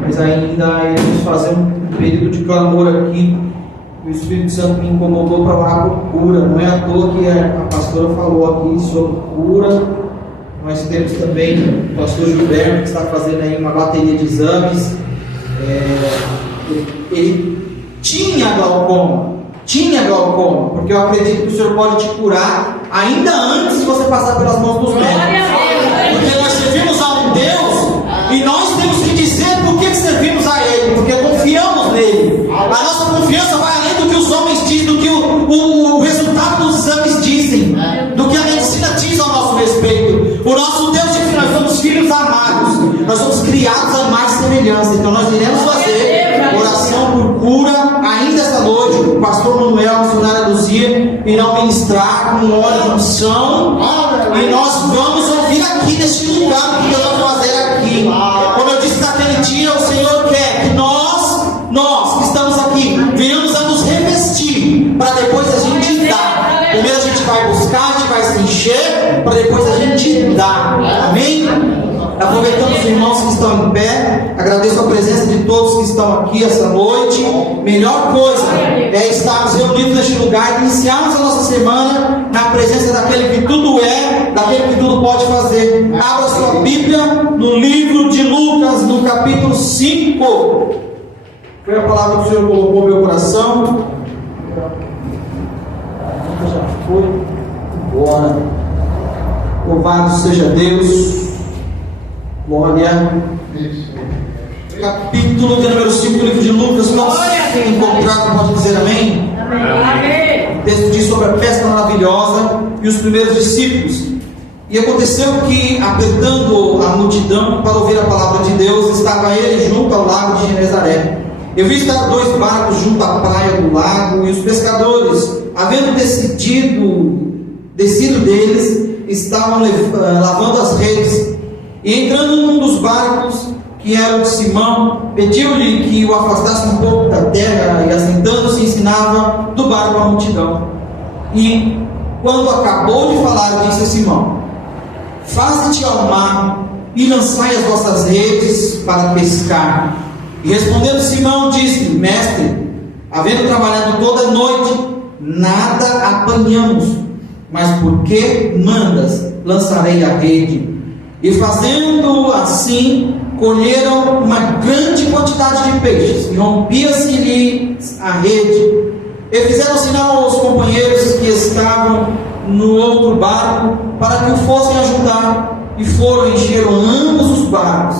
mas ainda iremos fazer um período de clamor aqui. O Espírito Santo me incomodou para orar por cura. Não é à toa que a pastora falou aqui sobre cura. Nós temos também o pastor Gilberto, que está fazendo aí uma bateria de exames. Ele tinha glaucoma, porque eu acredito que o Senhor pode te curar ainda antes de você passar pelas mãos dos médicos. Porque nós servimos a um Deus e nós temos que dizer por que servimos a Ele, porque confiamos nele. A nossa confiança vai além do que os homens dizem, do que o resultado dos exames dizem, do que a medicina diz ao nosso respeito. O nosso Deus diz que nós somos filhos amados, nós somos criados à imagem e semelhança. Então nós iremos fazer oração por cura ainda esta noite. O pastor Manuel, a missionária Luzia, irão ministrar com óleo de unção, e nós vamos ouvir aqui neste lugar o que Deus vai fazer aqui. Como eu disse naquele dia, o Senhor quer que nós que estamos aqui, venhamos a nos revestir, para depois a gente dar. Primeiro a gente vai buscar, a gente vai se encher, para depois a gente dar. Amém? Aproveitando os irmãos que estão em pé, agradeço a presença de todos que estão aqui essa noite. Melhor coisa é estarmos reunidos neste lugar e iniciarmos a nossa semana na presença daquele que tudo é, daquele que tudo pode fazer. Abra sua Bíblia no livro de Lucas, no capítulo 5. Foi a palavra que o Senhor colocou no meu coração. Já foi. Bora. Louvado seja Deus. Glória. Capítulo de número 5 do livro de Lucas. Quem encontrar pode dizer amém? Amém. O texto diz sobre a pesca maravilhosa e os primeiros discípulos. E aconteceu que, apertando a multidão para ouvir a palavra de Deus, estava ele junto ao lago de Genezaré. Eu vi estar 2 barcos junto à praia do lago, e os pescadores, havendo descido deles, estavam lavando as redes. E entrando num dos barcos, que era o de Simão, pediu-lhe que o afastasse um pouco da terra, e assentando-se ensinava do barco à multidão. E quando acabou de falar, disse a Simão: faze-te ao mar e lançai as vossas redes para pescar. E respondendo Simão, disse: mestre, havendo trabalhado toda a noite, nada apanhamos, mas por que mandas, lançarei a rede. E fazendo assim, colheram uma grande quantidade de peixes, e rompia-se-lhe a rede. E fizeram sinal aos companheiros que estavam no outro barco, para que o fossem ajudar, e foram e encheram ambos os barcos,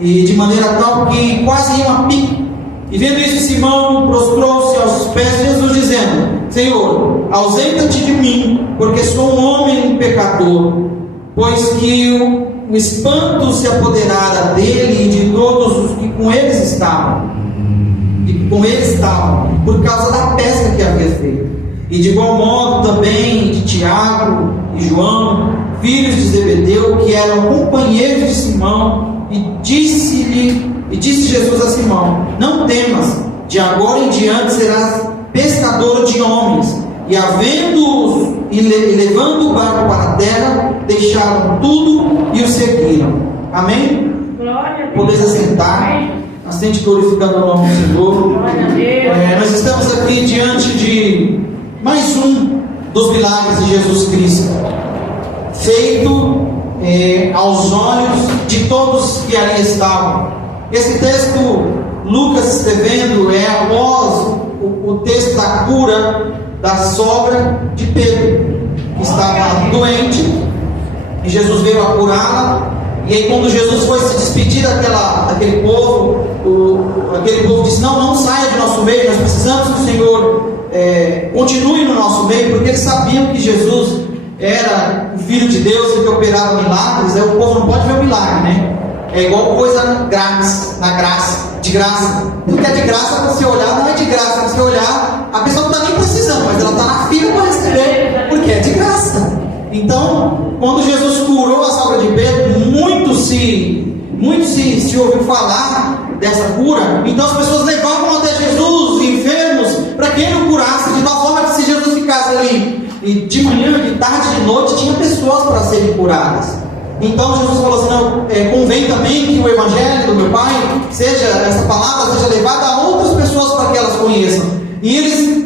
e de maneira tal que quase iam a pique. E vendo isso, Simão prostrou-se aos pés de Jesus, dizendo: Senhor, ausenta-te de mim, porque sou um homem pecador. Pois que o espanto se apoderara dele e de todos os que com ele estavam, por causa da pesca que havia feito. E de igual modo também de Tiago e João, filhos de Zebedeu, que eram companheiros de Simão. E disse Jesus a Simão: não temas, de agora em diante serás pescador de homens. E havendo-os e levando o barco para a terra, deixaram tudo e o seguiram. Amém? Podeis assentar. Assente glorificando o nome do Senhor. Nós estamos aqui diante de mais um dos milagres de Jesus Cristo, feito aos olhos de todos que ali estavam. Esse texto, Lucas escrevendo, é após o texto da cura da sogra de Pedro, que estava doente, e Jesus veio a curá-la. E aí, quando Jesus foi se despedir daquele povo, aquele povo disse: não saia de nosso meio, nós precisamos que o Senhor continue no nosso meio, porque eles sabiam que Jesus era o Filho de Deus e que operava milagres. Aí o povo não pode ver o milagre, né? É igual coisa grátis, de graça. Tudo que é de graça, para você olhar, não é de graça. Para você olhar, a pessoa não está nem precisando, mas ela está na fila para receber, porque é de graça. Então, quando Jesus curou a sogra de Pedro, muito se ouviu falar dessa cura. Então as pessoas levavam até Jesus enfermos para que ele o curasse, de tal forma que se Jesus ficasse ali, e de manhã, de tarde, de noite, tinha pessoas para serem curadas. Então Jesus falou assim: não, convém também que o evangelho do meu Pai essa palavra seja levada a outras pessoas para que elas conheçam. E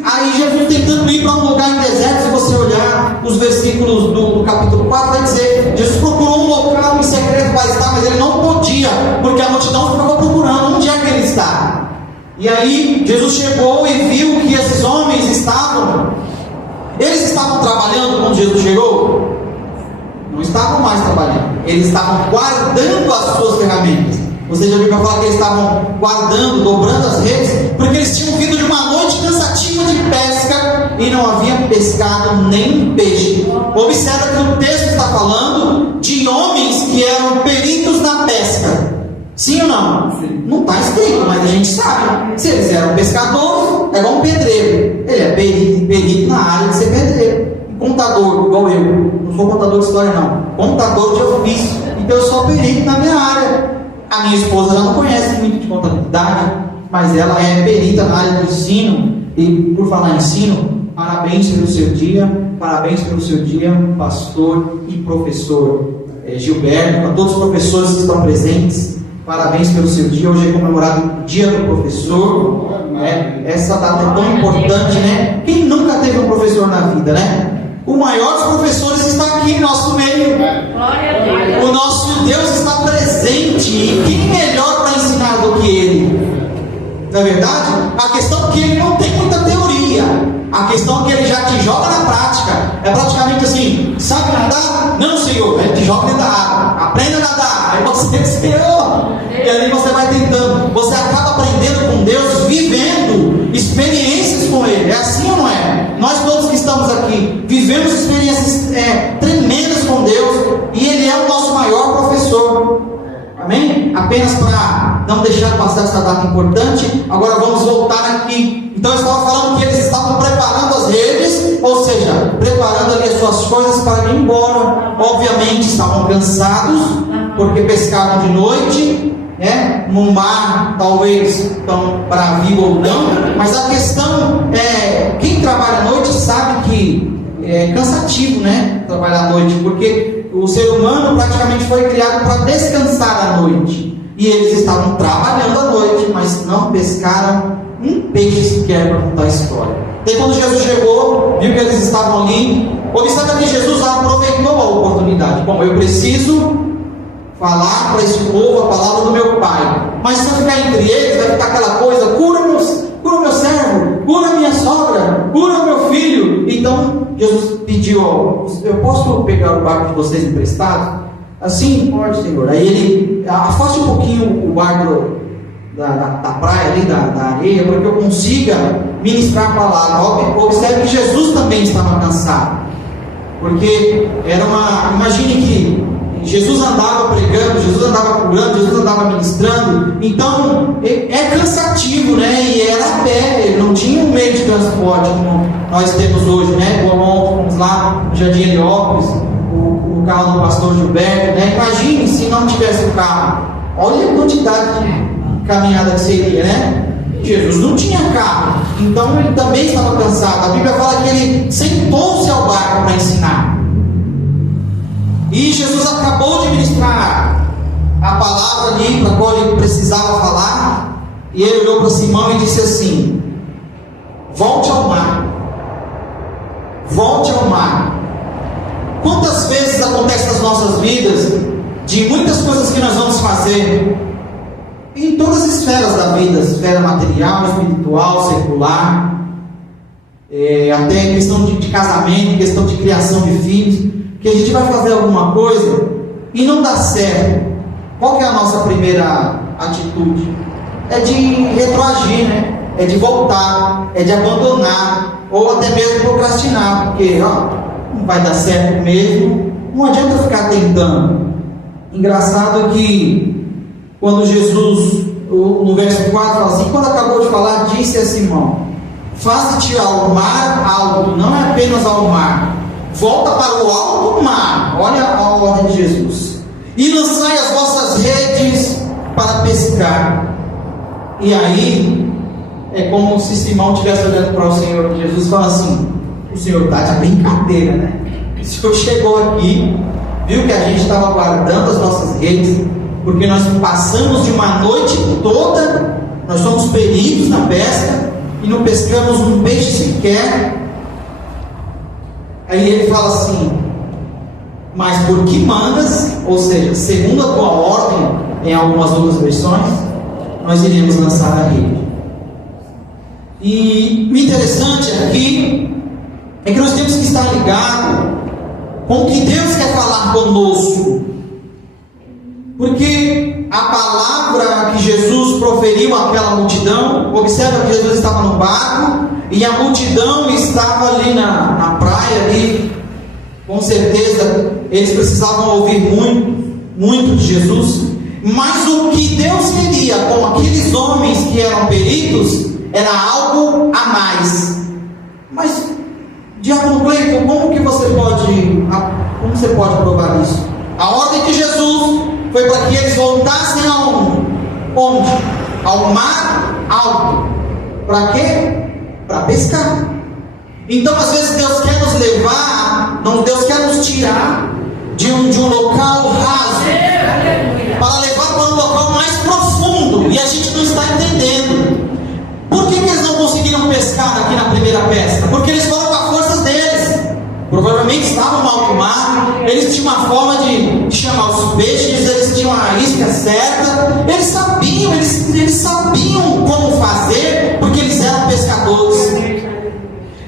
aí Jesus tentando ir para um lugar em deserto. Se você olhar os versículos do capítulo 4, vai dizer: Jesus procurou um local em secreto para estar, mas ele não podia, porque a multidão ficava procurando onde é que ele está. E aí Jesus chegou e viu que esses homens eles estavam trabalhando quando Jesus chegou? Não estavam mais trabalhando, eles estavam guardando as suas ferramentas. Você já viu para falar que eles estavam guardando, dobrando as redes, porque eles tinham vindo de uma noite cansativa de pesca e não haviam pescado nem peixe. Observa que o texto está falando de homens que eram peritos na pesca. Sim ou não? Não está escrito, mas a gente sabe. Se eles eram pescadores, é igual um pedreiro. Ele é perito na área de ser pedreiro. Contador, igual eu. Não sou contador de história, não. Contador de ofício. Então eu sou perito na minha área. A minha esposa já não conhece muito de contabilidade, mas ela é perita na área do ensino. E por falar em ensino, parabéns pelo seu dia, pastor e professor Gilberto, a todos os professores que estão presentes, parabéns pelo seu dia. Hoje é comemorado o Dia do Professor, né? Essa data é tão importante, né? Quem nunca teve um professor na vida, né? O maior dos professores está aqui em nosso meio. O nosso Deus está presente. E quem melhor para ensinar do que Ele? Não é verdade? A questão é que Ele não tem muita teoria. A questão é que Ele já te joga na prática. É praticamente assim: sabe nadar? Não, Senhor. Ele te joga dentro da água. Aprenda a nadar. Aí você, Senhor. E aí você vai tentando. Você acaba aprendendo com Deus, vivendo experiências com Ele. É assim ou não é? Nós todos que estamos aqui vivemos experiências tremendas com Deus, e Ele é o nosso maior professor. Amém? Apenas para não deixar passar essa data importante, agora vamos voltar aqui. Então eu estava falando que eles estavam preparando as redes, ou seja, preparando ali as suas coisas para ir embora. Obviamente estavam cansados, porque pescaram de noite, no mar, talvez tão bravio ou não, mas a questão é: quem trabalha à noite sabe que é cansativo, né? Trabalhar à noite, porque o ser humano praticamente foi criado para descansar à noite, e eles estavam trabalhando à noite, mas não pescaram um peixe sequer para contar a história. Daí quando Jesus chegou, viu que eles estavam ali, observa que Jesus aproveitou a oportunidade. Bom, eu preciso falar para esse povo a palavra do meu Pai, mas se eu ficar entre eles, vai ficar aquela coisa: cura meu servo, cura minha sogra, cura meu filho. Então Jesus pediu: eu posso pegar o barco de vocês emprestado? Assim, pode, Senhor. Aí ele afaste um pouquinho o barco da praia ali, da areia, para que eu consiga ministrar a palavra. Observe que Jesus também estava cansado, porque imagine que Jesus andava pregando, Jesus andava curando, Jesus andava ministrando. Então é cansativo, né? E era a pé, ele não tinha um meio de transporte como nós temos hoje, né? Fomos lá no Jardim Heliópolis, o carro do pastor Gilberto, né? Imagine se não tivesse o carro. Olha a quantidade de caminhada que seria, né? Jesus não tinha carro, então ele também estava cansado. A Bíblia fala que ele sentou-se ao barco para ensinar. E Jesus acabou de ministrar a palavra ali para a qual ele precisava falar, e ele olhou para Simão e disse assim: volte ao mar. Volte ao mar. Quantas vezes acontece nas nossas vidas de muitas coisas que nós vamos fazer em todas as esferas da vida, esfera material, espiritual, secular, até questão de casamento, questão de criação de filhos, que a gente vai fazer alguma coisa e não dá certo. Qual que é a nossa primeira atitude? É de retroagir, né? É de voltar, é de abandonar, ou até mesmo procrastinar, porque não vai dar certo mesmo, não adianta ficar tentando. Engraçado que quando Jesus, no verso 4, fala assim: quando acabou de falar, disse a Simão: faze-te ao mar alto, não é apenas ao mar, volta para o alto mar. Olha a ordem de Jesus: e lançai as vossas redes para pescar. E aí é como se Simão estivesse olhando para o Senhor Jesus e falando assim: o Senhor está de brincadeira, né? O Senhor chegou aqui, viu que a gente estava guardando as nossas redes, porque nós passamos de uma noite toda, nós somos peritos na pesca e não pescamos um peixe sequer. Aí ele fala assim: mas por que mandas, ou seja, segundo a tua ordem, em algumas outras versões, nós iremos lançar a rede. E o interessante aqui é que nós temos que estar ligados com o que Deus quer falar conosco, porque a palavra que Jesus proferiu àquela multidão, observa que Jesus estava no barco e a multidão estava ali na praia ali. Com certeza eles precisavam ouvir muito de Jesus, mas o que Deus queria com aqueles homens que eram peritos era algo a mais. Mas, Diácono Cleiton, como você pode provar isso? A ordem de Jesus foi para que eles voltassem onde? Ao mar alto. Para quê? Para pescar. Então, às vezes Deus quer nos levar, Deus quer nos tirar de um local raso para levar para um local mais profundo, e a gente não está entendendo. Por que eles não conseguiram pescar aqui na primeira pesca? Porque eles foram com as forças deles. Provavelmente estavam no alto mar, eles tinham uma forma de chamar os peixes, eles tinham a isca certa, eles sabiam como fazer, porque eles eram pescadores.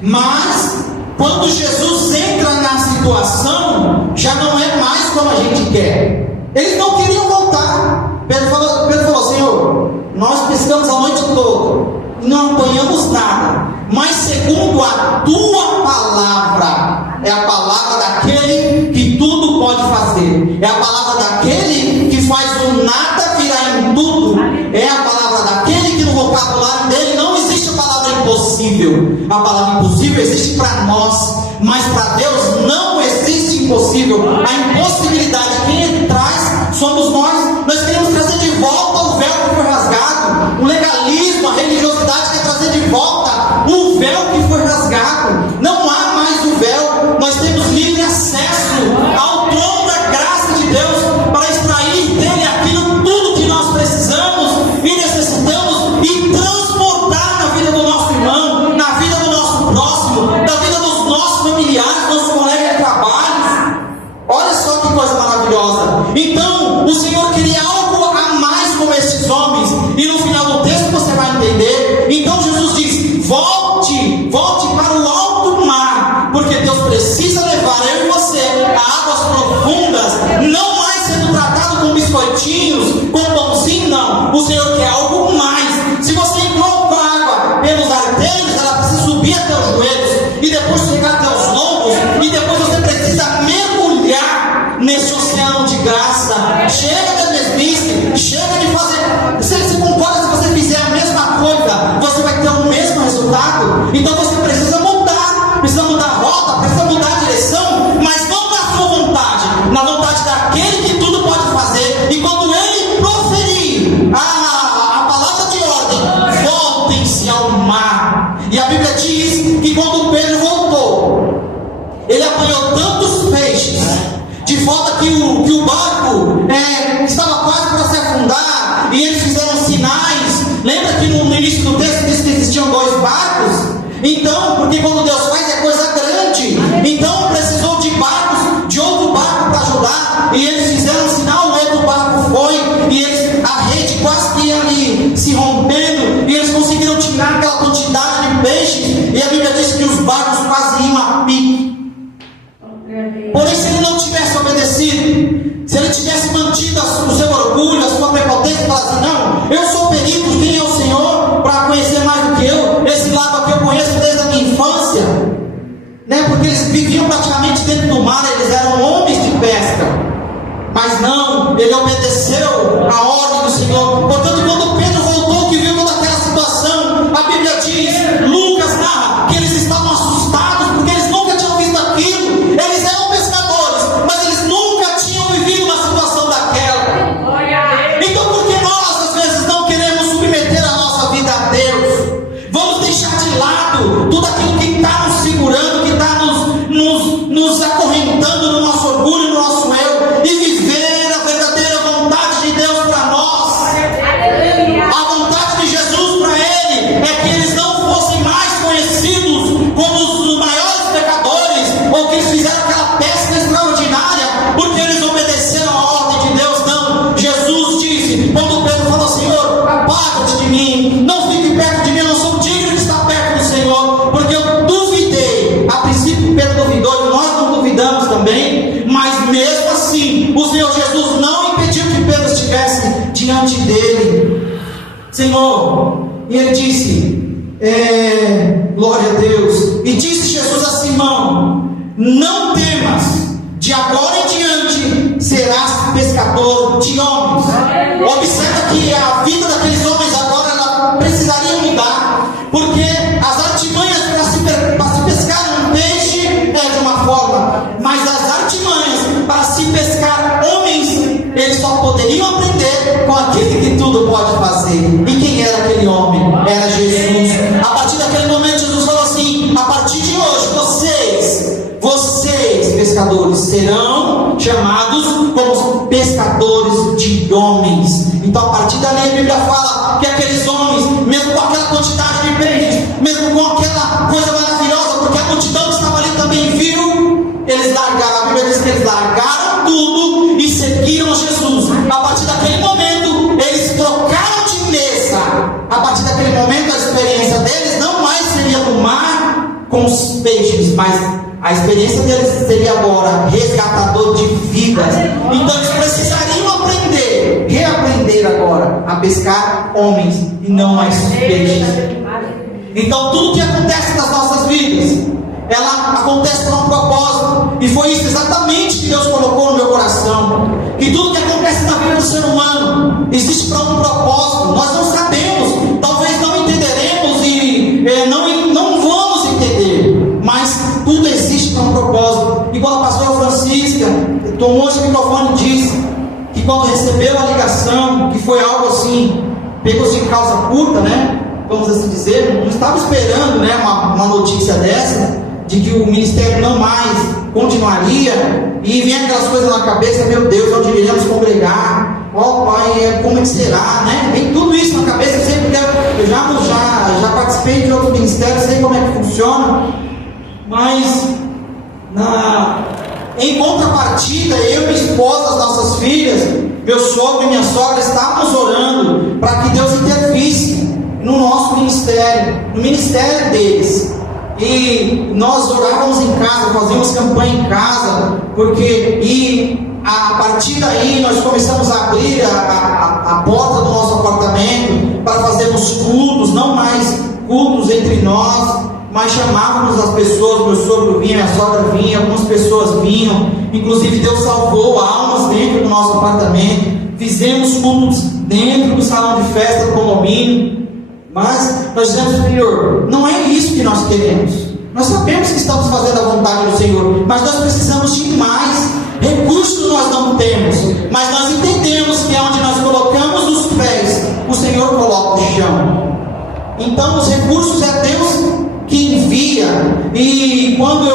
Mas quando Jesus entra na situação, já não é mais como a gente quer. Eles não queriam voltar. Pedro falou: Senhor, nós pescamos a noite toda e não apanhamos nada, mas segundo a tua palavra, é a palavra daquele que tudo pode fazer, é a palavra daquele que faz o nada virar em tudo, é a palavra daquele que no vocabulário dele não existe a palavra impossível. A palavra impossível existe para nós, mas para Deus não existe impossível. A impossibilidade quem ele traz somos nós. Nós queremos trazer de volta o véu que foi rasgado. O legalismo, a religiosidade quer trazer de volta o véu que foi rasgado. Não há mais o véu. Nós temos livre acesso ao trono da graça de Deus para extrair dele aquilo tudo que nós precisamos e necessitamos e transportar na vida do nosso irmão, na vida do nosso próximo, na vida dos nossos familiares, nossos colegas de trabalho. Olha só que coisa maravilhosa. Então o Senhor queria algo a mais com esses homens, e no final do texto você vai entender. Então Jesus diz: volte para o alto mar, porque Deus precisa levar eu e você a águas profundas, não mais sendo tratado com biscoitinhos, com pãozinho, não. O Senhor quer algo mais. Se você entrou com água pelos artérios, ela precisa subir até os joelhos e depois chegar até os lombos, e depois você precisa mergulhar nesse oceano de graça. Chega da mesmice, chega de fazer. Você concorda? Se você fizer a mesma coisa, você vai ter o mesmo resultado. Então você precisa mudar a rota, precisa mudar a direção, mas não na sua vontade, na vontade daquele que tudo pode fazer. E quando ele proferir a palavra de ordem, voltem-se ao mar. E a Bíblia diz que quando Pedro voltou, ele apanhou tantos peixes, de forma que o barco estava quase para se afundar, e eles fizeram sinais. Lembra que no início do texto diz que existiam 2 barcos? Então, porque quando Deus faz é coisa grande, então precisou de outro barco para ajudar, e eles fizeram um sinal, o outro barco foi, e a rede quase que ia ali se rompendo, e eles conseguiram tirar aquela quantidade de peixes, e a Bíblia diz que os barcos quase iam a pique. Porém, se ele não tivesse obedecido, se ele tivesse mantido o seu orgulho, a sua prepotência, e falasse assim: não, eu sou perito, quem é o Senhor para conhecer mais do que eu? Esse lago aqui eu conheço desde a minha infância, né? Porque eles viviam praticamente dentro do mar, eles eram homens de pesca. Mas não, ele obedeceu a ordem do Senhor. Portanto, quando Pedro voltou, que viu toda aquela situação, a Bíblia diz, Lucas narra, que eles estavam assustados, porque eles nunca tinham visto aquilo. Eles eram pescadores, mas eles nunca tinham vivido uma situação daquela. Então, por que nós às vezes não queremos submeter a nossa vida a Deus? Vamos deixar de lado tudo aquilo que está nos segurando, que está nos acorrentando no nosso orgulho, no nosso eu. dele: Senhor, e ele disse, glória a Deus, e disse Jesus a Simão: não temas, de agora em diante serás pescador de homens. Observa que a vida daqueles homens agora ela precisaria mudar, porque as artimanhas para se pescar um peixe é de uma forma, mas as artimanhas para se pescar homens, eles só poderiam aprender com aquele que tudo pode fazer. E quem era aquele homem? Era Jesus. A partir daquele momento Jesus falou assim: a partir de hoje vocês pescadores serão chamados como pescadores de homens. Então a partir dali a Bíblia fala que aqueles homens, mesmo com aquela quantidade de peixes, mesmo com aquela coisa maravilhosa, porque a multidão que estava ali também viu, eles largaram, a Bíblia diz que eles largaram tudo e seguiram Jesus. A partir daquele momento eles trocaram de mesa. A partir daquele momento a experiência deles não mais seria no mar com os peixes, mas a experiência deles seria agora resgatador de vidas. Então eles precisariam reaprender agora a pescar homens e não mais peixes. Então tudo que acontece nas nossas vidas, ela acontece por um propósito. E foi isso exatamente que Deus colocou no meu coração. Que tudo que acontece na vida do ser humano existe para um propósito. Nós não sabemos, talvez não entenderemos e não vamos entender, mas tudo existe para um propósito. Igual a pastora Francisca tomou esse microfone e disse que quando recebeu a ligação, que foi algo assim, pegou-se de calça curta, né? Vamos assim dizer, não estava esperando, né, uma notícia dessa, de que o ministério não mais continuaria, e vem aquelas coisas na cabeça: meu Deus, onde iremos congregar? Ó Pai, como é que será, né? Vem tudo isso na cabeça. Eu sei porque eu já participei de outros ministérios, sei como é que funciona, mas em contrapartida, eu e minha esposa, as nossas filhas, meu sogro e minha sogra estávamos orando para que Deus intervisse no nosso ministério, no ministério deles. E nós orávamos em casa, fazíamos campanha em casa, a partir daí nós começamos a abrir a porta do nosso apartamento para fazermos cultos, não mais cultos entre nós, mas chamávamos as pessoas. Meu sogro vinha, minha sogra vinha, algumas pessoas vinham, inclusive Deus salvou almas dentro do nosso apartamento. Fizemos cultos dentro do salão de festa do condomínio. Mas nós dizemos: Senhor, não é isso que nós queremos. Nós sabemos que estamos fazendo a vontade do Senhor, mas nós precisamos de mais. Recursos nós não temos, mas nós entendemos que é onde nós colocamos os pés, o Senhor coloca o chão. Então os recursos é Deus que envia. E quando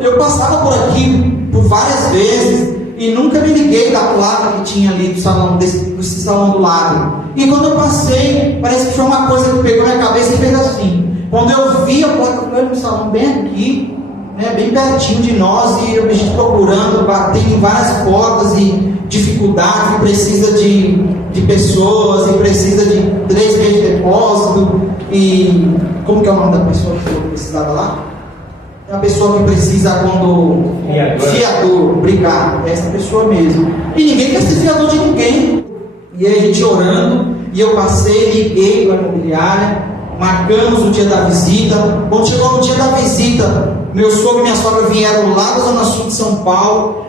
eu passava por aqui por várias vezes e nunca me liguei da placa que tinha ali do salão, desse salão do lado. E quando eu passei, parece que foi uma coisa que pegou minha cabeça e fez assim. Quando eu vi a placa do salão bem aqui, né, bem pertinho de nós, e a gente procurando, batendo em várias portas e dificuldades, e precisa de pessoas, e precisa de 3 meses de depósito. E como que é o nome da pessoa que eu precisava lá? É uma pessoa que precisa quando... Fiador, obrigado, é essa pessoa mesmo. E ninguém quer ser fiador de ninguém. E aí a gente orando, e eu passei, liguei para a imobiliária, marcamos o dia da visita. Quando chegou no dia da visita, meu sogro e minha sogra vieram lá da Zona Sul de São Paulo.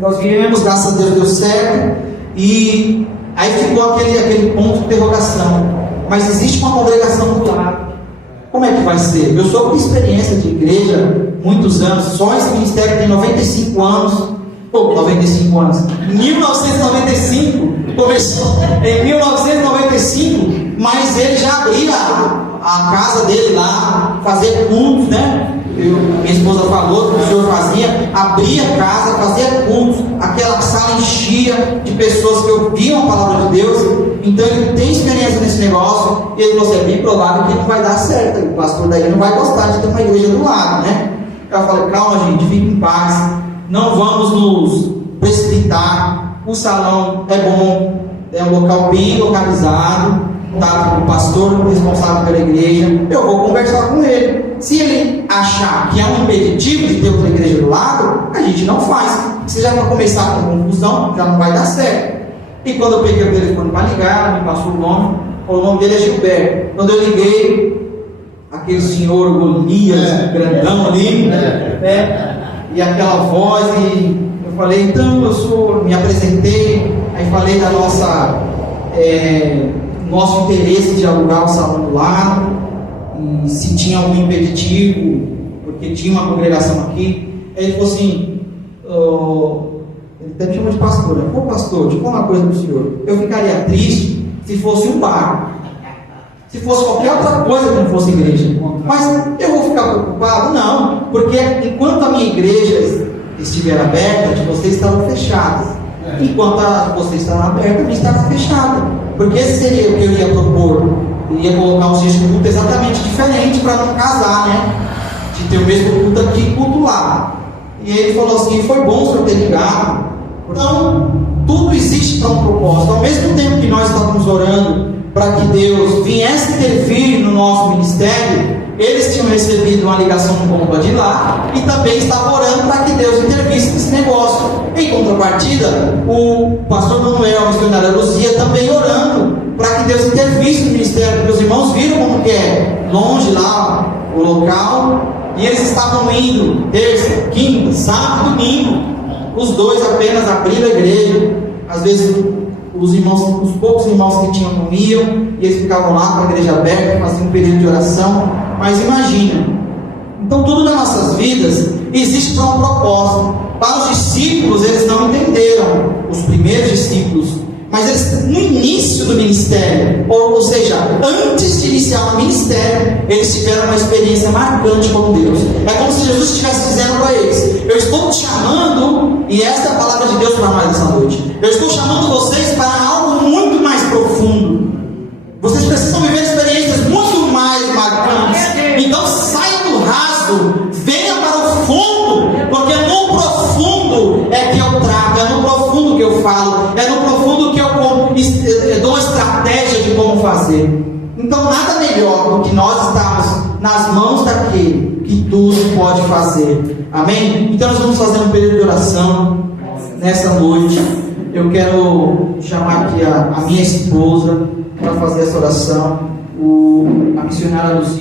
Nós viemos, graças a Deus deu certo. E aí ficou aquele ponto de interrogação: mas existe uma congregação do lado, como é que vai ser? Eu sou com experiência de igreja, muitos anos, só esse ministério tem 95 anos. 1995, começou em 1995, mas ele já abria a casa dele lá, fazia cultos, né? Minha esposa falou que o senhor fazia, abria a casa, fazia cultos, aquela sala enchia de pessoas que ouviam a palavra de Deus. Então ele tem experiência nesse negócio, e ele falou: é bem provável que não vai dar certo, o pastor daí não vai gostar de ter uma igreja do lado, né? Eu falei: calma, gente, fique em paz, não vamos nos precipitar, o salão é bom, é um local bem localizado, tá? O pastor responsável pela igreja, eu vou conversar com ele. Se ele achar que é um impeditivo de ter outra igreja do lado, a gente não faz. Se já vai começar com confusão, já não vai dar certo. E quando eu peguei o telefone para ligar, ela me passou o nome dele é Gilberto. Quando eu liguei, aquele senhor Golias, grandão ali, e aquela voz, e eu falei, então me apresentei, aí falei da nosso interesse de alugar o salão do lado, e se tinha algum impeditivo, porque tinha uma congregação aqui. Aí ele falou assim, ele até me chamou de pastor, né? Pô, pastor, deixa eu falar uma coisa para o senhor, eu ficaria triste se fosse um bar, se fosse qualquer outra coisa que não fosse igreja, mas eu vou ficar preocupado? Não, porque enquanto a minha igreja estiver aberta, vocês estarão fechados, enquanto você estará aberta, a minha estará fechada, porque esse seria o que eu ia propor. Eu ia colocar um sistema de culto exatamente diferente para não casar, né? De ter o mesmo culto aqui e culto lá. E ele falou assim, foi bom o senhor ter ligado. Então, tudo existe para um propósito. Ao mesmo tempo que nós estávamos orando para que Deus viesse intervir no nosso ministério, eles tinham recebido uma ligação de bomba de lá e também estavam orando para que Deus intervisse nesse negócio. Em contrapartida, o pastor Manuel, a missionária Luzia, também orando para que Deus intervisse no ministério, porque os irmãos viram como que é longe lá o local, e eles estavam indo terça, quinta, sábado e domingo, os dois apenas abriram a igreja. Às vezes os poucos irmãos que tinham não iam, e eles ficavam lá com a igreja aberta, faziam um período de oração. Mas imagina, então tudo nas nossas vidas existe para um propósito. Para os discípulos, eles não entenderam, os primeiros discípulos, mas eles, no início do ministério, ou seja, antes de iniciar o ministério, eles tiveram uma experiência marcante com Deus. É como se Jesus estivesse dizendo para eles, eu estou te chamando, e esta é a palavra de Deus para nós essa noite, eu estou chamando vocês para algo muito mais profundo. Vocês precisam viver experiências muito mais marcantes. Então saia do raso, venha para o fundo, porque no profundo é que eu trago, é no profundo que eu falo, é no profundo que eu dou estratégia de como fazer. Então nada melhor do que nós estarmos nas mãos daquele que tudo pode fazer. Amém? Então nós vamos fazer um período de oração nessa noite. Eu quero chamar aqui a minha esposa para fazer essa oração, a missionária Luzia.